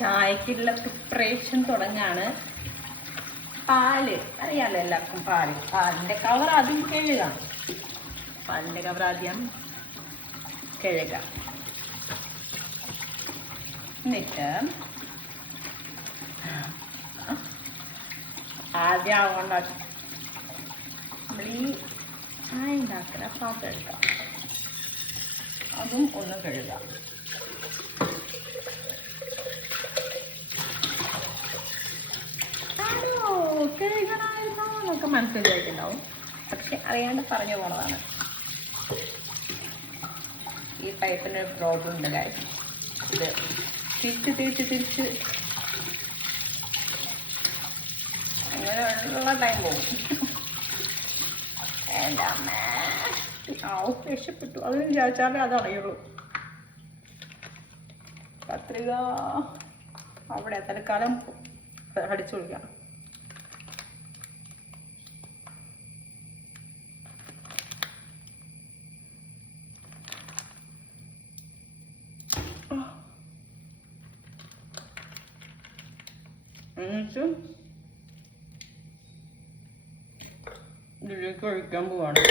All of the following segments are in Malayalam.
ചായക്കുള്ള പ്രിപ്പറേഷൻ തുടങ്ങാണ്. പാല് അറിയാലോ എല്ലാവർക്കും. പാലിൻ്റെ കവർ ആദ്യം കഴുകാം. പാലിൻ്റെ കവർ ആദ്യം കഴുകാം. എന്നിട്ട് ആദ്യം ആവണ്ട നമ്മൾ ഈ ചായ ഉണ്ടാക്കുന്ന പാത്രം എടുക്കാം. അതും ഒന്ന് കഴുകാം. കഴുകണമായിരുന്നോ എന്നൊക്കെ മനസ്സിലായിട്ടുണ്ടാവും. പക്ഷെ അറിയാണ്ട് പറഞ്ഞു പോണതാണ്. ഈ പൈപ്പിന് പ്രോബ്ലം ഉണ്ട് കാര്യം. ഇത് തിരിച്ച് അങ്ങനെയുള്ള ടൈം പോകും. എൻ്റെ അമ്മ രക്ഷപ്പെട്ടു. അതിന് വിചാരിച്ചാലേ അത് അറിയുള്ളൂ. കത്രിക അവിടെ തൽക്കാലം അടിച്ചു കൊടുക്കാം. എന്നിട്ട് ഇതിലേക്ക് ഒഴിക്കാൻ പോവാണ്.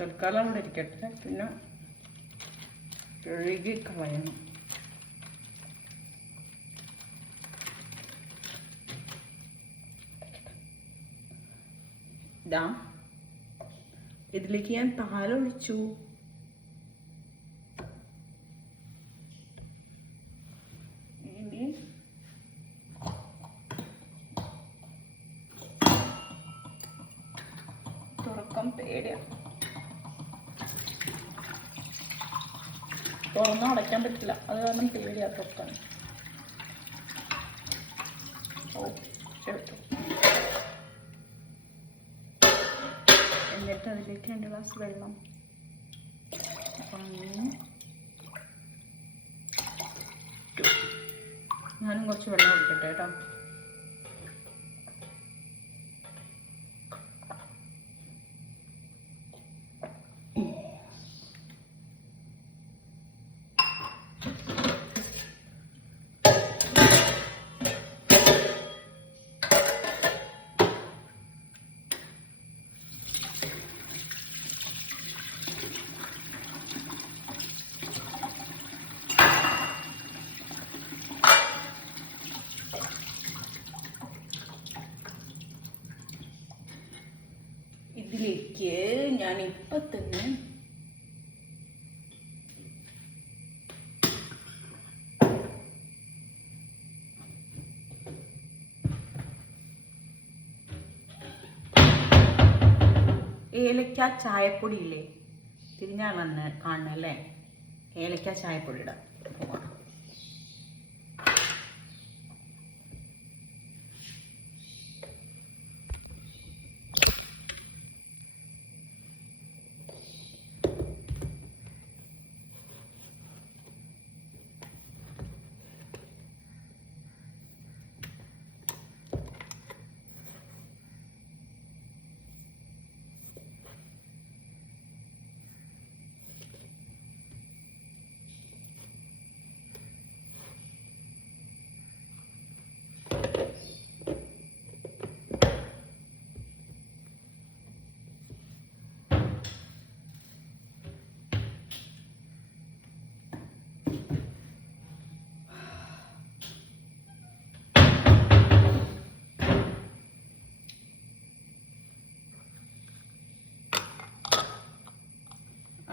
തൽക്കാലം അവിടെ ഇരിക്കട്ടെ. പിന്നെ കഴുകി കളയണം. ഇതാ ഇതിലേക്ക് ഞാൻ പാലൊഴിച്ചു. ഇനി തുറക്കാൻ പേടിയാണ്. തുറന്ന് അടയ്ക്കാൻ പറ്റില്ല. അത് കാരണം പേടിയാ തുറക്കാൻ. എന്നിട്ട് അതിലേക്ക് 2 ഗ്ലാസ് വെള്ളം. ഞാനും കുറച്ച് വെള്ളം ഒഴിക്കട്ടെ കേട്ടോ. ഇതിലേക്ക് ഞാൻ ഇപ്പം തന്നെ ഏലക്ക ചായപ്പൊടിയില്ലേ, തിരിഞ്ഞാണ് കാണണല്ലേ. ഏലക്ക ചായപ്പൊടി ഇടാം.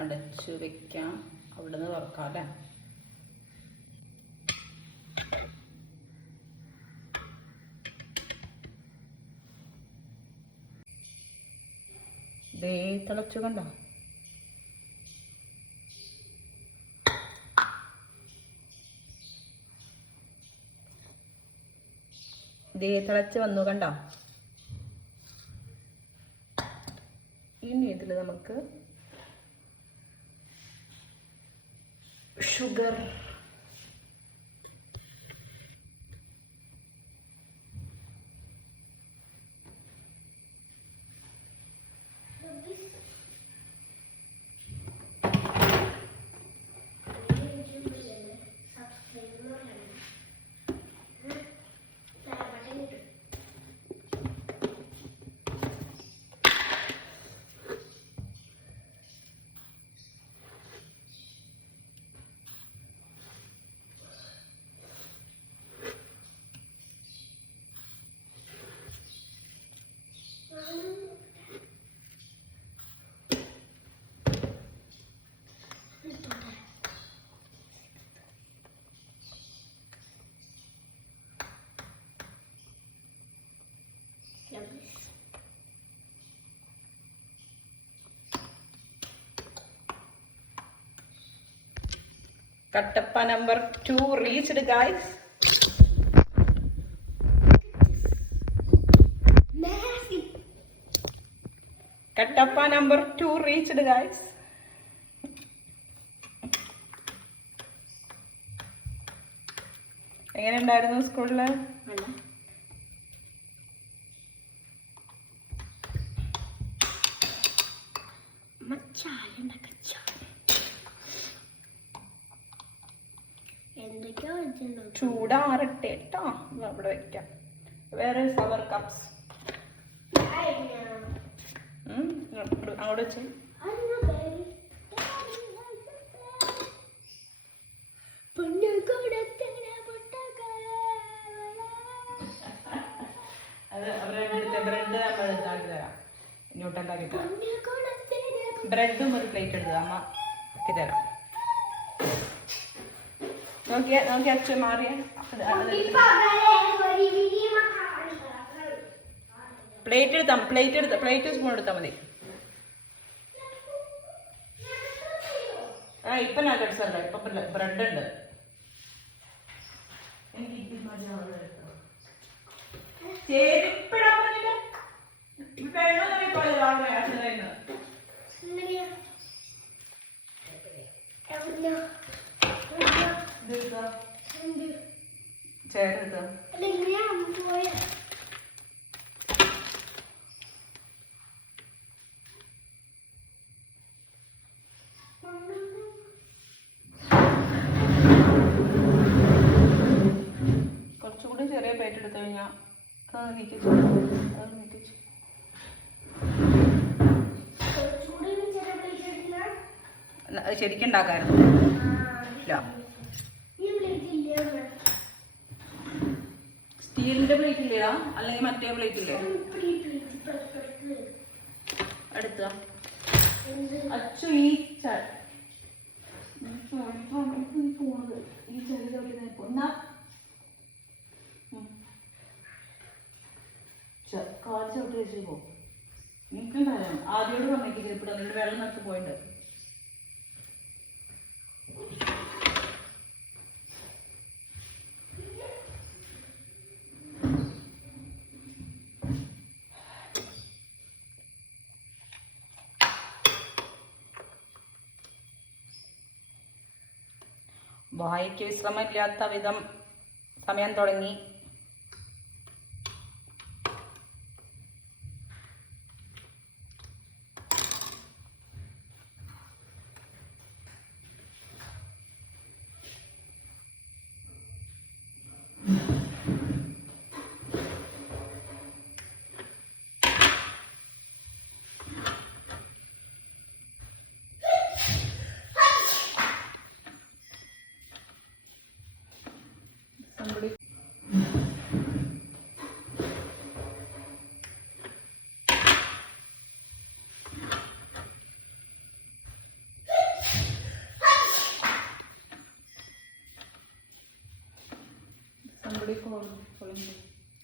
അടച്ചു വെക്കാം. അവിടെ നിന്ന് തുറക്കാം അല്ലേ. ദേ തിളച്ചു കണ്ടോ? ദേ തിളച്ച് വന്നു കണ്ടോ? ഇനി ഇതിൽ നമുക്ക് sugar Kattappa number 2 reached, guys. Kattappa number 2 reached, guys. എങ്ങനെ ഉണ്ടായിരുന്നു സ്കൂളില്? ചൂടാറട്ടെ കേട്ടോ, അവിടെ വെക്കാം. വേറെ സവർ കപ്സ് അങ്ങോട്ട് വെച്ച് ബ്രെഡ് നമ്മൾ ഇതാക്കി തരാം, ഇങ്ങോട്ടുണ്ടാക്കി തരാം. ബ്രെഡും ഒരു പ്ലേറ്റ് എടുത്തത് അമ്മ ആക്കി തരാം. നോക്കിയാ അച്ഛൻ മാറിയ പ്ലേറ്റ് സ്പൂൺ എടുത്താൽ മതി. ഇപ്പൊ നഗറ്റ്സ് അല്ല, ഇപ്പൊ ബ്രെഡ് ഉണ്ട്. ചേർത്ത് കുറച്ചുകൂടി ചെറിയ പ്ലേറ്റ് എടുത്തു കഴിഞ്ഞാൽ ശരിക്കും ഉണ്ടാക്കായിരുന്നു. സ്റ്റീലിന്റെ പ്ലേറ്റ് ഇല്ലേടാ, അല്ലെങ്കിൽ മറ്റേ പ്ലേറ്റ് ഇല്ലേ അടുത്ത അച്ചു? ഈ പോണത് ഈ ചെറിയ കാൽ ചവിട്ടി വെച്ച് പോകും. എനിക്കുണ്ടായാലും ആദ്യോട് പറഞ്ഞേക്ക് ചെരുപ്പിട, എന്നിട്ട് വെള്ളം നിറച്ച് പോയിട്ട് വായിക്ക് വിശ്രമമില്ലാത്ത വിധം സമയം തുടങ്ങി.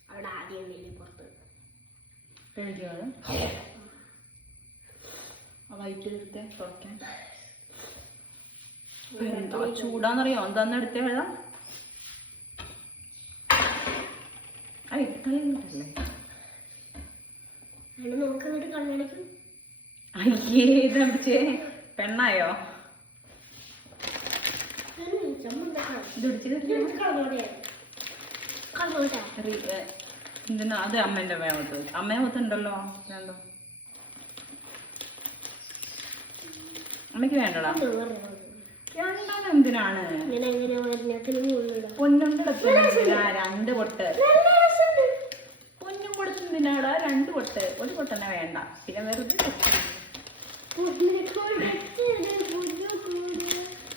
അവിടെ ആദ്യം വലിയ പുറത്ത് കഴിക്കുകയാണ്. വൈറ്റിലെടുത്ത് തുറക്കാൻ. എന്താ ചൂടാന്നറിയോ? എന്താന്ന് എടുത്തേ വെള്ളം? ഇട്ടല്ലേ അയ്യേ ഇതേ പെണ്ണായോ? എന്തിനാ അത്? അമ്മേന്റെ മേമത്ത്, അമ്മേമത്തുണ്ടല്ലോ രണ്ടോ. അമ്മയ്ക്ക് വേണ്ടടാ. രണ്ടാണ് എന്തിനാണ്? പൊന്നും കൊടുത്തിനാ 2 പൊട്ട്. പൊന്നും കൊടുത്തിനാടാ 2 പൊട്ട്. 1 പൊട്ട് തന്നെ വേണ്ട. പിന്നെ വെറുതെ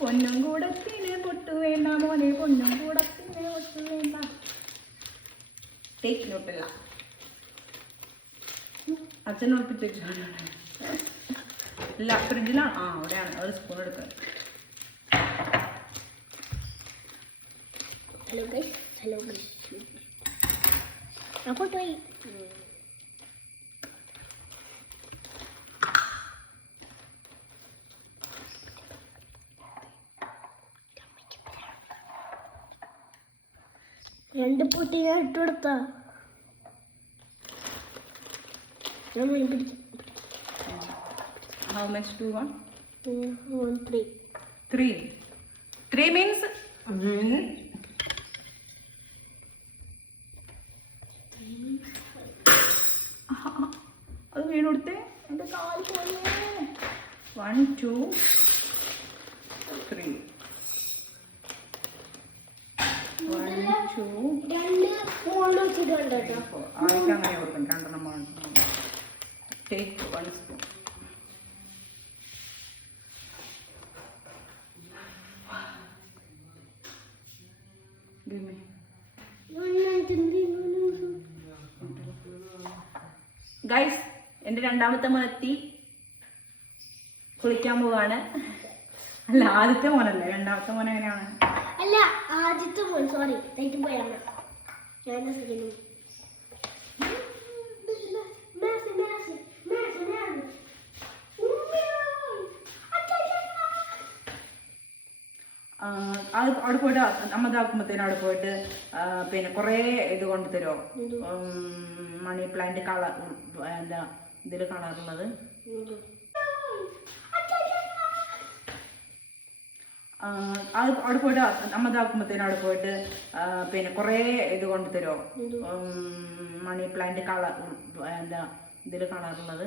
പൊന്നും കൂടത്തിന് പൊട്ട് വേണ്ട മോനെ, പൊന്നും കൂടത്തിന് പൊട്ട് വേണ്ട. ടേക്ക് നോട്ടില്ല. അച്ഛൻ ഒളിപ്പിച്ചിട്ടാണ്. ഇല്ല ഫ്രിഡ്ജിലാണ്. അവിടെയാണ്. ഒരു സ്പൂൺ എടുക്കുക. Hello guys, hello guys. അപ്പോൾ പോയി രണ്ട് പൊട്ടി ഞാൻ ഇട്ട് കൊടുത്താ. How much do you want? 3. 3. 3 means അത് വീണെടുത്തേ. എൻ്റെ കാല് പോലെ. 1 2 3. 1 2 ആയിക്ക് അങ്ങനെ കൊടുക്കും. 2 ടേക്ക് 1 സ്പൂൺ. ഗൈസ്, എൻ്റെ രണ്ടാമത്തെ മോനെത്തി. കുളിക്കാൻ പോവാണ്. അല്ല, ആദ്യത്തെ മോനല്ലേ? രണ്ടാമത്തെ മോൻ എങ്ങനെയാണ്? അല്ല, ആദ്യത്തെ മോൻ. സോറി, തെറ്റി പോയാണ്. അവിടെ പോയിട്ട് അമ്മ ഇതാക്കുമ്പോഴത്തേനും അവിടെ പോയിട്ട് പിന്നെ കുറേ ഇത് കൊണ്ട് തരുമോ? മണി പ്ലാന്റ് കളർ, എന്താ ഇതിൽ കളറുള്ളത്. അവിടെ പോയിട്ട് അമ്മ ഇതാക്കുമ്പോഴത്തേനും അവിടെ പോയിട്ട് പിന്നെ കുറേ ഇത് കൊണ്ട് തരുമോ? മണി പ്ലാന്റ് കളർ, എന്താ ഇതിൽ കളറുള്ളത്.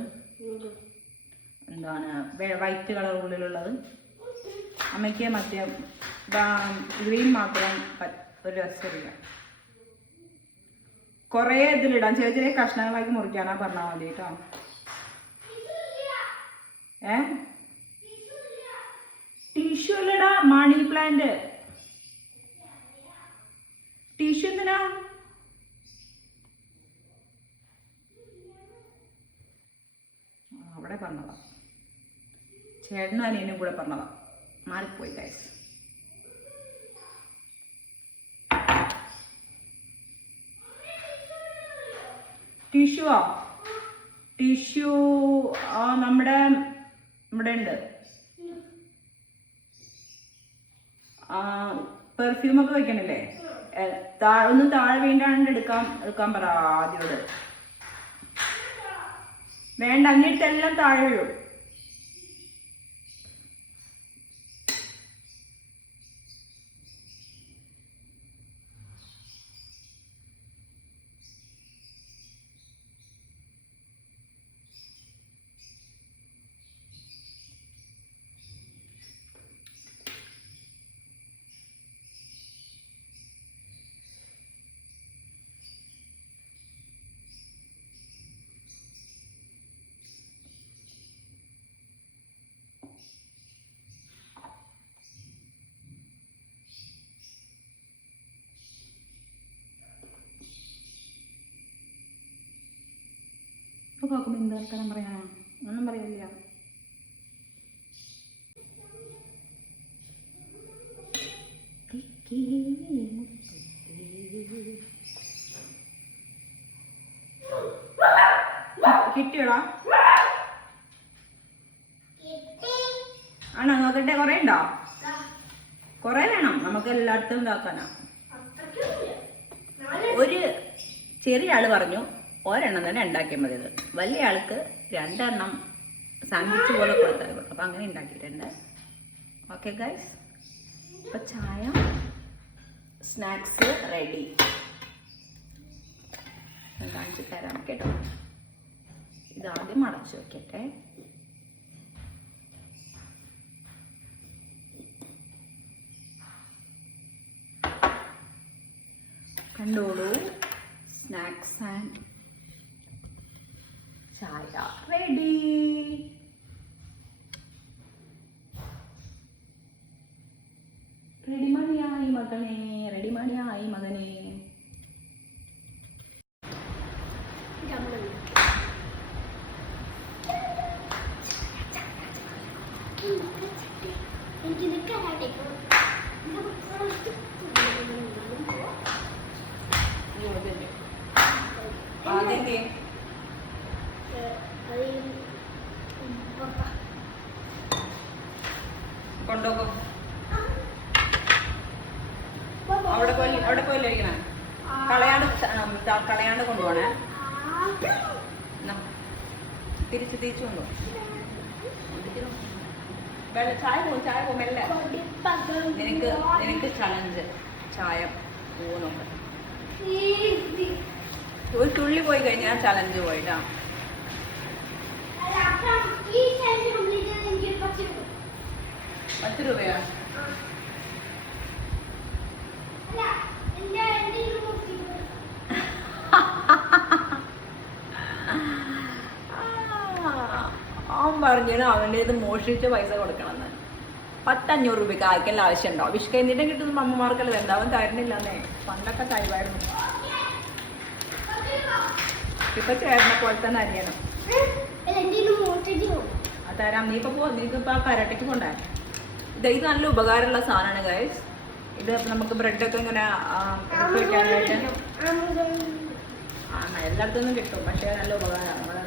എന്താണ് വൈറ്റ് കളർ ഉള്ളിലുള്ളത്. അമ്മയ്ക്ക് മറ്റേ ഗ്രീൻ മാത്രം ഒരു രസമില്ല. കുറേ ഇതിലിടാം. ചെറിയ ചെറിയ കഷ്ണങ്ങളാക്കി മുറിക്കാനാ പറഞ്ഞാൽ മതി കേട്ടോ. ടിഷ്യൂ അല്ലടാ, മണി പ്ലാന്റ്. ടിഷ്യൂ എന്തിനാ? അവിടെ പറഞ്ഞതാ. ചേട്ടനും അനിയനും കൂടെ പറഞ്ഞതാ. മാറിപ്പോയി ഗൈസ്. ടിഷ്യൂ നമ്മുടെ ഇവിടെ ഉണ്ട്. പെർഫ്യൂമൊക്കെ വെക്കണില്ലേ? ഒന്ന് താഴെ വീണ്ടാണ്ട് എടുക്കാൻ പറ ആദ്യോട്. വേണ്ട, അന്നിട്ടെല്ലാം താഴെ വീഴും. ഇപ്പോൾ നോക്കുമ്പോൾ എന്ത് വർത്തമാനം പറയാനാ? ഒന്നും പറയില്ല. കിട്ടിയോടാ? ആണോ നോക്കട്ടെ? കുറേ ഉണ്ടോ? കുറേ വേണം നമുക്ക് എല്ലായിടത്തും ഇതാക്കാനാ. ഒരു ചെറിയ ആള് പറഞ്ഞു ഒരെണ്ണം തന്നെ ഉണ്ടാക്കിയാൽ മതി. ഇത് വലിയ ആൾക്ക് 2 എണ്ണം സാൻഡ്വിച്ച് പോലെ കൊടുത്താൽ മതി. അപ്പം അങ്ങനെ ഉണ്ടാക്കിയിട്ടുണ്ട്. ഓക്കെ ഗൈസ്, അപ്പം ചായ സ്നാക്സ് റെഡി. ഞാൻ കാണിച്ച് തരാം കേട്ടോ. ഇതാദ്യം അടച്ചു വെക്കട്ടെ. കണ്ടോളൂ, സ്നാക്സ് ആൻഡ് ചായ റെഡി. റെഡിമണിയായി മകനെ, റെഡിമണിയായി മകനെ. കൊണ്ടുപോകും അവിടെ പോയി കഴിക്കണേ. കളയാണ്ട് കൊണ്ടുപോണേ. തിരിച്ച് കൊണ്ടുപോകും. ചായ പോകും മെല്ലെ. നിനക്ക് ചലഞ്ച് ചായ പോകുന്നുണ്ട്. ഒരു തുള്ളി പോയി കഴിഞ്ഞാൽ ചലഞ്ച് പോയിട്ടാ. 10 രൂപയാ? അവൻ പറഞ്ഞു അവൻ്റെ ഇത് മോഷിച്ച് പൈസ കൊടുക്കണമെന്ന്. 500 രൂപയ്ക്ക് ആർക്കെല്ലാം ആവശ്യമുണ്ടോ? വിഷ്കന്നിട്ട് കിട്ടുന്ന അമ്മമാർക്കല്ല വേണ്ട. അവൻ തരുന്നില്ലെന്നേ. പണ്ടൊക്കെ തരുമായിരുന്നു. ഇപ്പൊ ചേട്ടനെ പോലെ തന്നെ അറിയണം. തരാം. നീക്കിപ്പോ ആ കരാട്ടയ്ക്ക് കൊണ്ടേ. ഇത് നല്ല ഉപകാരമുള്ള സാധനമാണ് ഗൈസ്. ഇത് നമുക്ക് ബ്രെഡൊക്കെ ഇങ്ങനെ വെക്കാനായിട്ട് എല്ലായിടത്തൊന്നും കിട്ടും. പക്ഷേ നല്ല ഉപകാരമാണ്.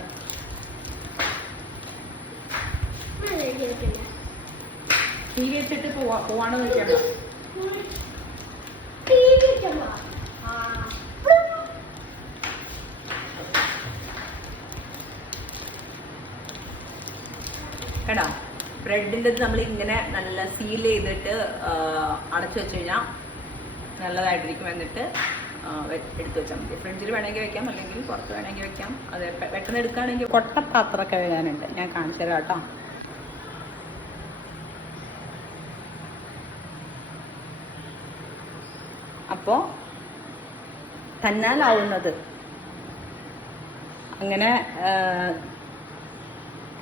ടി വി വെച്ചിട്ട് പോവാണെന്ന് വെച്ചാൽ കേട്ടോ. ബ്രെഡിൻ്റെ നമ്മൾ ഇങ്ങനെ നല്ല സീൽ ചെയ്തിട്ട് അടച്ചു വെച്ച് കഴിഞ്ഞാൽ നല്ലതായിട്ടിരിക്കും. എന്നിട്ട് എടുത്ത് വെച്ചാൽ മതി. ഫ്രിഡ്ജിൽ വേണമെങ്കിൽ വെക്കാം, അല്ലെങ്കിൽ പുറത്ത് വേണമെങ്കിൽ വെക്കാം. അത് പെട്ടെന്ന് എടുക്കുകയാണെങ്കിൽ കൊട്ടപ്പാത്രമൊക്കെ വരാനുണ്ട്. ഞാൻ കാണിച്ചു തരാം കേട്ടോ. അപ്പോൾ തന്നാലാവുന്നത് അങ്ങനെ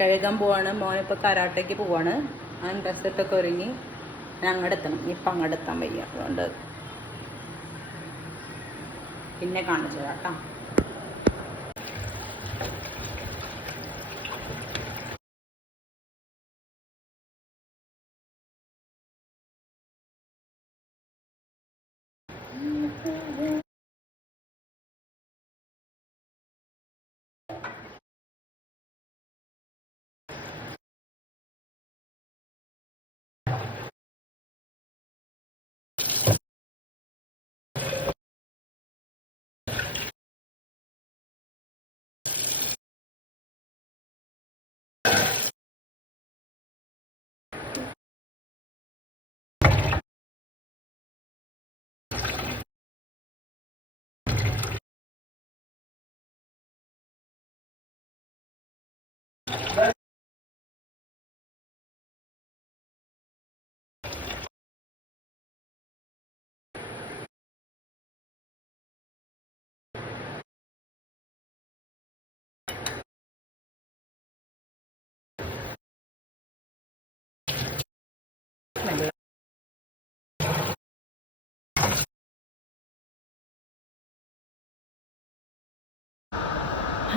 കഴുകാൻ പോവാണ്. മോനിപ്പോൾ കരാട്ടയ്ക്ക് പോവാണ്. ആ ഡ്രസ്സിട്ടൊക്കെ ഒരുങ്ങി ഞാൻ അങ്ങോട്ട് എത്തണം. ഇപ്പം അങ്ങോട്ട് എത്താൻ വയ്യ. അതുകൊണ്ട് പിന്നെ കാണിച്ചു തരാം കേട്ടോ.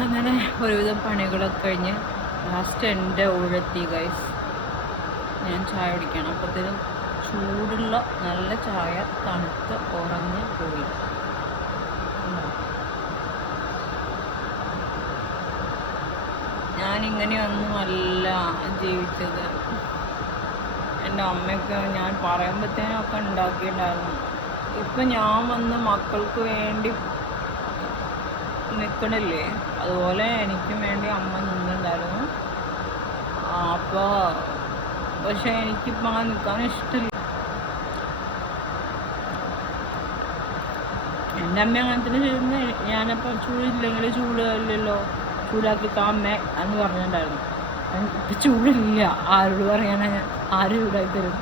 അങ്ങനെ ഒരുവിധം പണികളൊക്കെ കഴിഞ്ഞ് ലാസ്റ്റ് എൻ്റെ ഊഴെത്തി ഗൈസ്. ഞാൻ ചായ കുടിക്കണം. അപ്പോഴത്തേനും ചൂടുള്ള നല്ല ചായ തണുത്ത് ഉറഞ്ഞ് പോയി. ഞാനിങ്ങനെയൊന്നുമല്ല ജീവിച്ചത്. എൻ്റെ അമ്മയൊക്കെ ഞാൻ പറയുമ്പോഴത്തേനൊക്കെ ഉണ്ടാക്കിയിട്ടുണ്ടായിരുന്നു. ഇപ്പം ഞാൻ വന്ന് മക്കൾക്ക് വേണ്ടി നിൽക്കണില്ലേ, അതുപോലെ എനിക്കും വേണ്ടി അമ്മ നിന്നുണ്ടായിരുന്നു. അപ്പോൾ പക്ഷെ എനിക്കിപ്പോൾ അങ്ങനെ നിൽക്കാൻ ഇഷ്ടമില്ല. എൻ്റെ അമ്മ അങ്ങനെ തന്നെ ചെയ്യുന്നത്. ഞാനപ്പോൾ ചൂടില്ലെങ്കിൽ ചൂടില്ലല്ലോ, ചൂടാക്കി അമ്മ എന്ന് പറഞ്ഞിട്ടുണ്ടായിരുന്നു. ഇപ്പം ചൂടില്ല, ആരോട് പറയാനാ, ആരും ചൂടാക്കി തരും.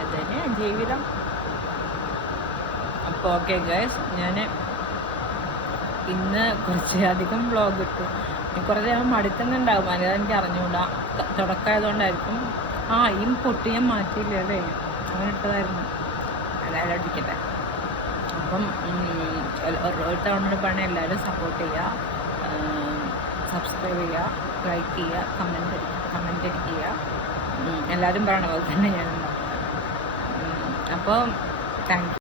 അത് തന്നെയാണ് ജീവിതം. അപ്പോൾ ഓക്കെ ഗൈസ്, ഞാൻ ഇന്ന് കുറച്ചധികം വ്ളോഗ് ഇട്ടു. കുറച്ച് നേരം മടുക്കുന്നുണ്ടാകും, അത് എനിക്ക് അറിഞ്ഞുകൂടാ, തുടക്കമായതുകൊണ്ടായിരിക്കും. ഈ പൊട്ടി ഞാൻ മാറ്റിയില്ല അല്ലേ, അങ്ങനെ ഇട്ടതായിരുന്നു. അതായത് അടിക്കട്ടെ. അപ്പം ഒരു തവണ പണി എല്ലാവരും സപ്പോർട്ട് ചെയ്യുക, സബ്സ്ക്രൈബ് ചെയ്യുക, ലൈക്ക് ചെയ്യുക, കമൻറ്റ് ചെയ്യുക. എല്ലാവരും പറയണ പോലെ തന്നെ ഞാനുണ്ടാവും. അപ്പോൾ താങ്ക് യു.